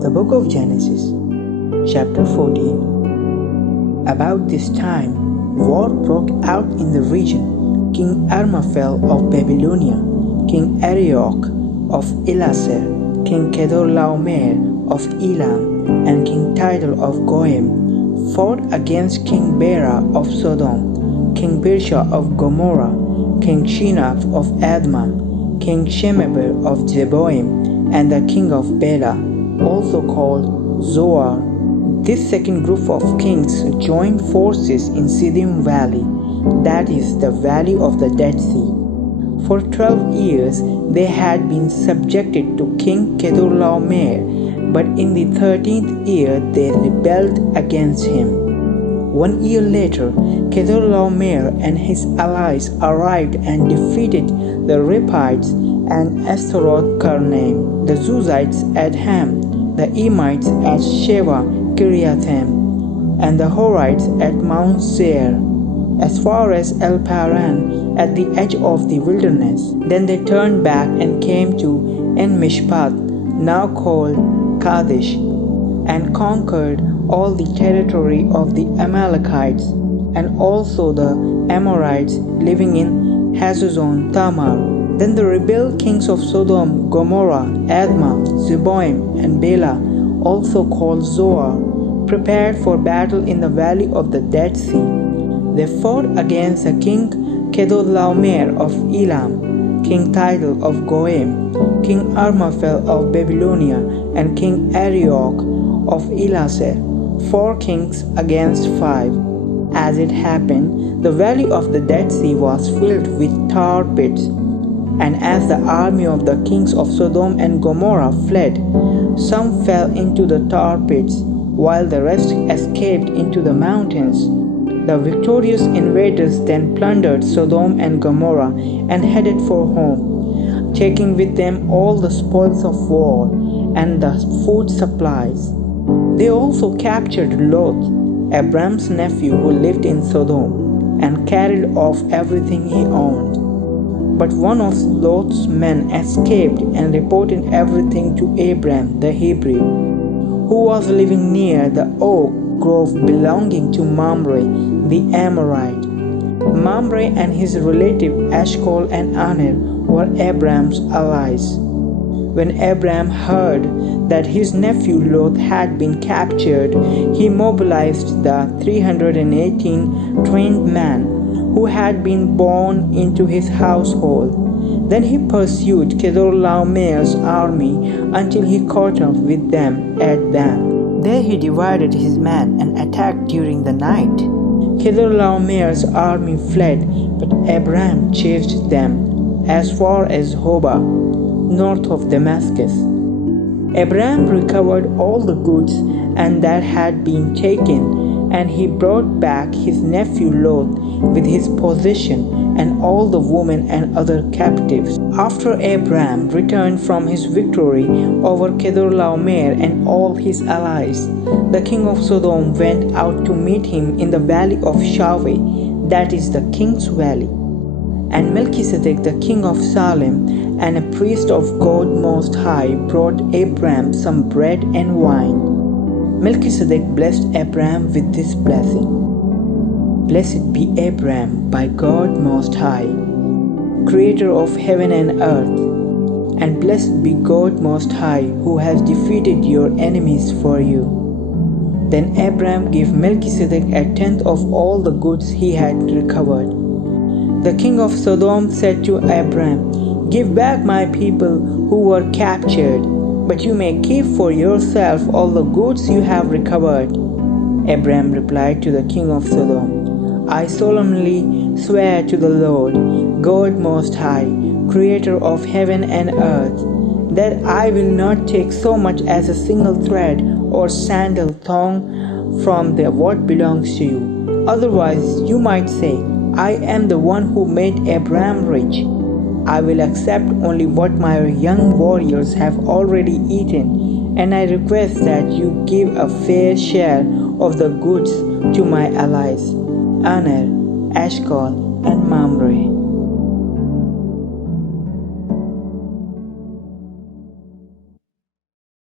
The Book of Genesis, Chapter 14. About this time, war broke out in the region. King Amraphel of Babylonia, King Arioch of Ellasar, King Kedorlaomer of Elam, and King Tidal of Goyim fought against King Bera of Sodom, King Birsha of Gomorrah, King Shinab of Admah, King Shemeber of Zeboim, and the king of Bela, also called Zoar. This second group of kings joined forces in Siddim Valley, that is, the valley of the Dead Sea. For 12 years they had been subjected to King Kedorlaomer, but in the 13th year they rebelled against him. 1 year later, Kedorlaomer and his allies arrived and defeated the Rephites and Ashtaroth Karnaim, the Zuzites at Ham, the Emites at Sheva Kiriathaim, and the Horites at Mount Seir, as far as El Paran at the edge of the wilderness. Then they turned back and came to En-Mishpat, now called Kadesh, and conquered all the territory of the Amalekites, and also the Amorites living in Hazazon Tamar. Then the rebel kings of Sodom, Gomorrah, Admah, Zeboim, and Bela, also called Zoar, prepared for battle in the valley of the Dead Sea. They fought against the king Kedorlaomer of Elam, King Tidal of Goyim, King Amraphel of Babylonia, and King Arioch of Ellasar, 4 kings against 5. As it happened, the valley of the Dead Sea was filled with tar pits. And as the army of the kings of Sodom and Gomorrah fled, some fell into the tar pits, while the rest escaped into the mountains. The victorious invaders then plundered Sodom and Gomorrah and headed for home, taking with them all the spoils of war and the food supplies. They also captured Lot, Abram's nephew who lived in Sodom, and carried off everything he owned. But one of Lot's men escaped and reported everything to Abram the Hebrew, who was living near the oak grove belonging to Mamre the Amorite. Mamre and his relative Eshcol and Aner were Abram's allies. When Abram heard that his nephew Lot had been captured, he mobilized the 318 trained men who had been born into his household. Then he pursued Kedorlaomer's army until he caught up with them at Dan. There he divided his men and attacked during the night. Kedorlaomer's army fled, but Abram chased them as far as Hobah, north of Damascus. Abram recovered all the goods and that had been taken, and he brought back his nephew Lot with his possession and all the women and other captives. After Abram returned from his victory over Kedorlaomer and all his allies, the king of Sodom went out to meet him in the valley of Shaveh, that is the king's valley. And Melchizedek the king of Salem and a priest of God Most High brought Abram some bread and wine. Melchizedek blessed Abram with this blessing: Blessed be Abram by God Most High, creator of heaven and earth, and blessed be God Most High, who has defeated your enemies for you. Then Abram gave Melchizedek a tenth of all the goods he had recovered. The king of Sodom said to Abram, Give back my people who were captured, but you may keep for yourself all the goods you have recovered. Abram replied to the king of Sodom, I solemnly swear to the Lord, God Most High, creator of heaven and earth, that I will not take so much as a single thread or sandal thong from what belongs to you. Otherwise you might say, I am the one who made Abram rich. I will accept only what my young warriors have already eaten, and I request that you give a fair share of the goods to my allies, Aner, Eshcol, and Mamre.